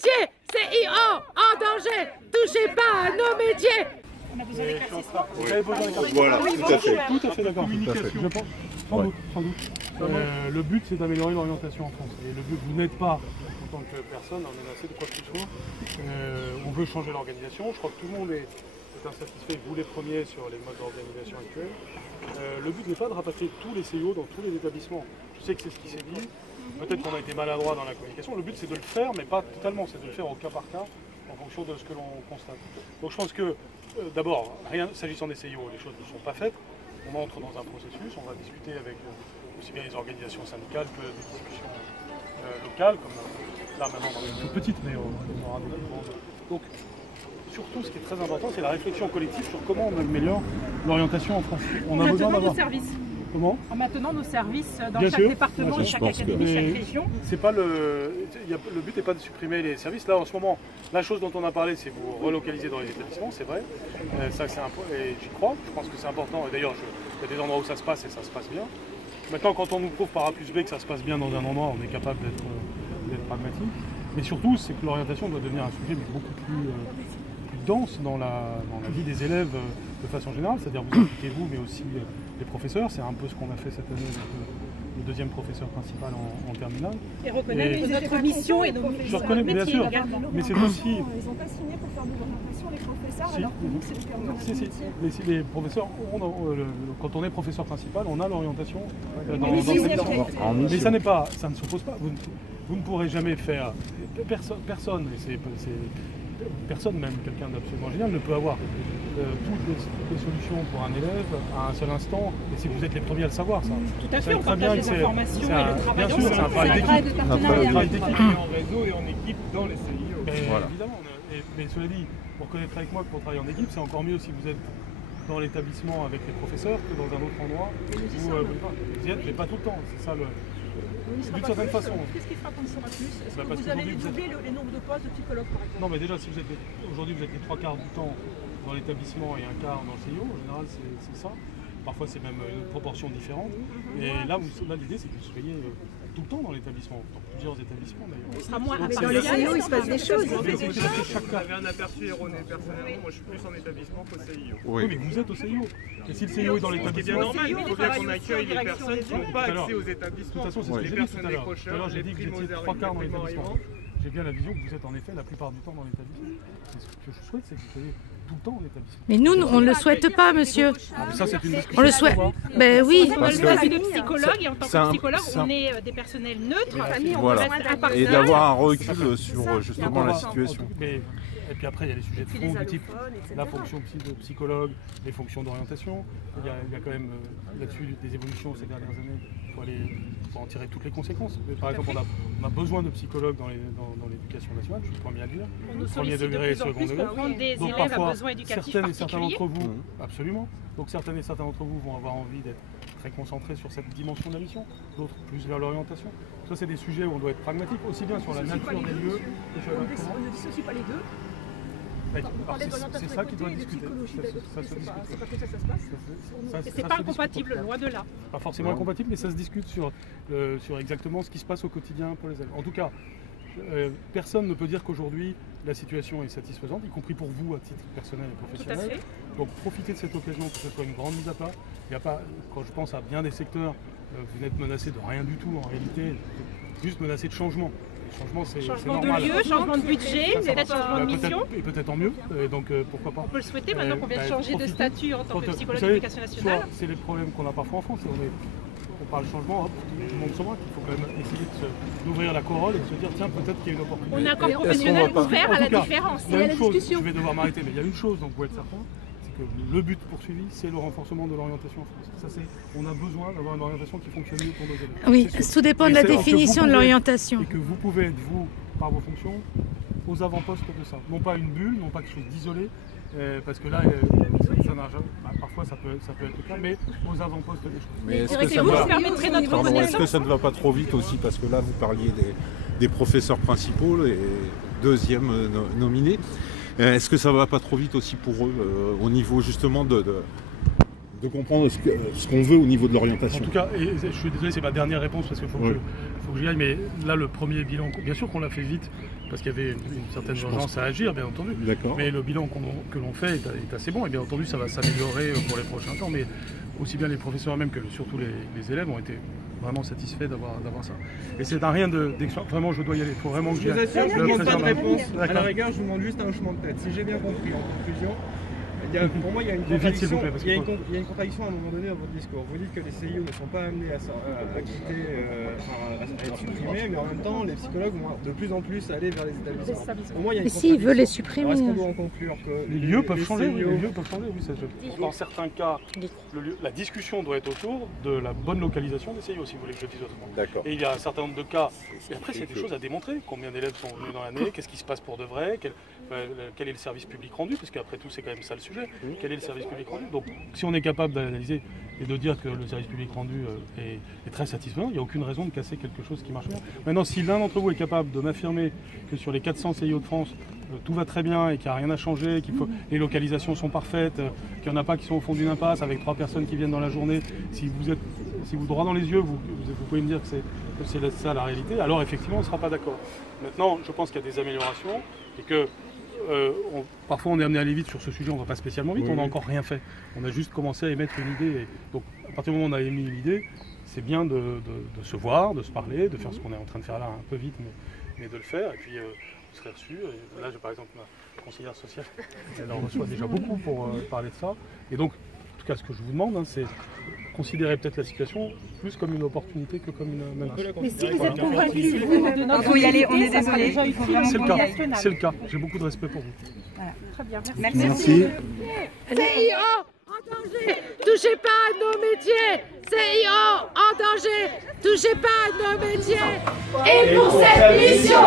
métiers. CIO en danger. Touchez pas à nos métiers. On a besoin d'éclaircissement. Voilà, tout à fait. Tout à fait d'accord. Je pense, sans doute, sans doute. Le but, c'est d'améliorer l'orientation en France. Et le but, vous n'êtes pas, en tant que personne, menacé de quoi que ce soit. On veut changer l'organisation. Je crois que tout le monde est insatisfait, vous les premiers, sur les modes d'organisation actuels. Le but n'est pas de rapatrier tous les CIO dans tous les établissements. Je sais que c'est ce qui s'est dit. Peut-être qu'on a été maladroit dans la communication. Le but, c'est de le faire, mais pas totalement. C'est de le faire au cas par cas, en fonction de ce que l'on constate. Donc je pense que, d'abord, rien s'agissant des CIO, les choses ne sont pas faites. On entre dans un processus, on va discuter avec aussi bien les organisations syndicales que des discussions locales, comme là maintenant dans les toutes petites, mais on aura d'autres grandes. Donc, surtout, ce qui est très important, c'est la réflexion collective sur comment on améliore l'orientation en France. On a besoin d'avoir. Comment ? En maintenant nos services dans Bien chaque sûr. département, Moi, chaque académie, chaque région. C'est pas le but n'est pas de supprimer les services. Là, en ce moment, la chose dont on a parlé, c'est vous relocaliser dans les établissements, c'est vrai. Ça, c'est et j'y crois. Je pense que c'est important. Et d'ailleurs, il y a des endroits où ça se passe et ça se passe bien. Maintenant, quand on nous prouve par A plus B que ça se passe bien dans un endroit, on est capable d'être pragmatique. Mais surtout, c'est que l'orientation doit devenir un sujet beaucoup plus dense dans la vie des élèves de façon générale. C'est-à-dire vous impliquez vous, mais aussi les professeurs. C'est un peu ce qu'on a fait cette année avec le deuxième professeur principal en terminale. Et reconnaître notre mission et nos Je reconnais, bien sûr, mais c'est aussi... Ils n'ont pas signé pour faire de l'orientation, les professeurs, alors que nous, c'est le cœur de notre métier. Mais si les professeurs, quand on est professeur principal, on a l'orientation dans Mais ça ne s'oppose pas. Vous ne pourrez jamais faire... Personne, personne, même quelqu'un d'absolument génial, ne peut avoir toutes les solutions pour un élève à un seul instant, et si vous êtes les premiers à le savoir, ça. Tout à fait, on partage les informations et le travail. Bien sûr, c'est un travail d'équipe. En réseau et en équipe dans les CIO. Voilà. Évidemment, mais cela dit, pour connaître avec moi que pour travailler en équipe, c'est encore mieux si vous êtes dans l'établissement avec les professeurs que dans un autre endroit où vous y êtes, mais pas tout le temps. C'est ça d'une certaine façon. Qu'est-ce qui fera qu'on ne saura plus? Est-ce que Parce vous allez doubler les nombres de postes de psychologues, par exemple? Non, mais déjà, si aujourd'hui vous êtes les 3/4 du temps dans l'établissement et un quart dans le CIO, en général, c'est ça. Parfois, c'est même une proportion différente. Et là, l'idée, c'est que vous soyez tout le temps dans l'établissement, dans plusieurs établissements d'ailleurs. On sera moins Dans les CIO, il se passe des choses. Vous avez un aperçu erroné personnellement, moi je suis plus en établissement qu'au CIO. Oui, mais vous êtes au CIO. Et si le CIO est dans Ce qui est bien l'établissement... normal, il faut bien qu'on accueille les personnes qui n'ont pas accès aux De établissements. toute façon, c'est ce que j'ai dit tout à l'heure. Tout à l'heure, j'ai dit que vous étiez 3/4 dans l'établissement. J'ai bien la vision que vous êtes en effet la plupart du temps dans l'établissement. Ce que je souhaite, c'est que vous soyez tout le temps en établissement. Mais nous, on ne le souhaite pas, monsieur. Ça, c'est une discussion. On le souhaite. Ben oui. On a le statut de psychologue et en tant que psychologue, on est des personnels neutres. Voilà. Et d'avoir un recul sur Quand justement on la va- situation. Et puis après, il y a les sujets de fond du type la fonction de psychologue, les fonctions d'orientation. Il y a quand même là-dessus des évolutions ces dernières années. Il faut en tirer toutes les conséquences. Mais par exemple, on a besoin de psychologues dans l'éducation nationale, je suis le premier à le dire. Premier degré et second degré. Des Donc élèves à parfois, besoins éducatifs certaines et certains particuliers. d'entre vous, absolument. Donc certaines et certains d'entre vous vont avoir envie d'être très concentrés sur cette dimension de la mission, d'autres plus vers l'orientation. Ça, c'est des sujets où on doit être pragmatique, aussi bien sur la nature des lieux que sur On ne dissocie pas les deux. c'est ça qui doit discuter. Ça se discute. C'est pas comme ça que ça se passe. Et c'est pas incompatible, loin de là. Pas forcément incompatible, mais ça se discute sur exactement ce qui se passe au quotidien pour les élèves. En tout cas, personne ne peut dire qu'aujourd'hui la situation est satisfaisante, y compris pour vous à titre personnel et professionnel. Tout à fait. Donc profitez de cette occasion que ce soit une grande mise à plat. Il y a pas, quand je pense à bien des secteurs, vous n'êtes menacé de rien du tout en réalité, juste menacé de changement. Changement Changement de normal. lieu, changement de budget, peut-être changement de mission. Et peut-être en mieux, donc pourquoi pas. On peut le souhaiter maintenant qu'on vient de changer de profitez. statut en tant que Vous psychologue savez, d'éducation nationale. C'est les problèmes qu'on a parfois en France. On parle changement, hop, tout le monde se voit qu'il faut quand même essayer d'ouvrir la corolle et de se dire tiens, peut-être qu'il y a une opportunité. On est un corps professionnel ouvert à la En tout cas, différence. Il y a une chose, je vais devoir m'arrêter, mais il y a une chose dont vous pouvez être certain, c'est que le but poursuivi, c'est le renforcement de l'orientation en France. On a besoin d'avoir une orientation qui fonctionne mieux pour nos élèves. Oui, C'est sûr. tout dépend de Et la c'est- que vous définition de pouvez- l'orientation. Et que vous pouvez être, vous, par vos fonctions, aux avant-postes de ça. Non pas une bulle, non pas quelque chose d'isolé, parce que là, ça n'a jamais- parfois ça peut être le cas, mais aux avant-postes des choses. Mais est-ce C'est que ça vous qui va... permettrez notre Pardon, est-ce que reconnaissance. ça ne va pas trop vite aussi? Parce que là, vous parliez des professeurs principaux et deuxième nominés. Est-ce que ça ne va pas trop vite aussi pour eux au niveau justement de comprendre ce qu'on veut au niveau de En l'orientation? tout cas, et je suis désolé, c'est ma dernière réponse parce qu'il faut faut que j'y aille, mais là, le premier bilan, bien sûr qu'on l'a fait vite, parce qu'il y avait une certaine urgence à agir, bien entendu. Mais le bilan que l'on fait est assez bon, et bien entendu, ça va s'améliorer pour les prochains temps. Mais aussi bien les professeurs eux-mêmes que surtout les élèves ont été vraiment satisfaits d'avoir ça. Et c'est un rien vraiment, je dois y aller. Il faut vraiment que j'y aille. Je ne demande pas de réponse. À la rigueur, je vous demande juste un hochement de tête. Si j'ai bien compris, en conclusion, pour moi, il y a une contradiction. Il y a une contradiction à un moment donné dans votre discours. Vous dites que les CIO ne sont pas amenés à être supprimés, mais en même temps, les psychologues vont de plus en plus aller vers les établissements. Pour moi, il y a une contradiction. S'ils veulent les supprimer. Est-ce qu'on doit en conclure que les lieux peuvent changer? Oui, les lieux peuvent changer. Oui, dans certains cas, la discussion doit être autour de la bonne localisation des CIO, si vous voulez que je dise autrement. Et il y a un certain nombre de cas. Et après, c'est des choses à démontrer. Combien d'élèves sont venus dans l'année? Qu'est-ce qui se passe pour de vrai? Quel est le service public rendu? Parce qu'après tout, c'est quand même ça le sujet. Quel est le service public rendu? Donc, si on est capable d'analyser et de dire que le service public rendu est très satisfaisant, il n'y a aucune raison de casser quelque chose qui marche bien. Maintenant, si l'un d'entre vous est capable de m'affirmer que sur les 400 CIO de France, tout va très bien et qu'il n'y a rien à changer, les localisations sont parfaites, qu'il n'y en a pas qui sont au fond d'une impasse avec 3 personnes qui viennent dans la journée, si vous droit dans les yeux, vous pouvez me dire que c'est ça la réalité, alors effectivement on ne sera pas d'accord. Maintenant, je pense qu'il y a des améliorations et que parfois on est amené à aller vite sur ce sujet, on ne va pas spécialement vite, on n'a encore rien fait. On a juste commencé à émettre une idée. Donc à partir du moment où on a émis une idée, c'est bien de se voir, de se parler, de faire ce qu'on est en train de faire là un peu vite, mais de le faire. Et puis vous serez reçus. Et là, j'ai par exemple ma conseillère sociale, elle en reçoit déjà beaucoup pour parler de ça. Et donc, en tout cas, ce que je vous demande, c'est considérer peut-être la situation plus comme une opportunité que comme une menace. Mais si vous êtes convaincu, il faut y aller, on est désolé. C'est le cas. J'ai beaucoup de respect pour vous. Voilà. Très bien, merci. CIO en danger, touchez pas à nos métiers. CIO en danger, touchez pas à nos métiers. Et pour cette mission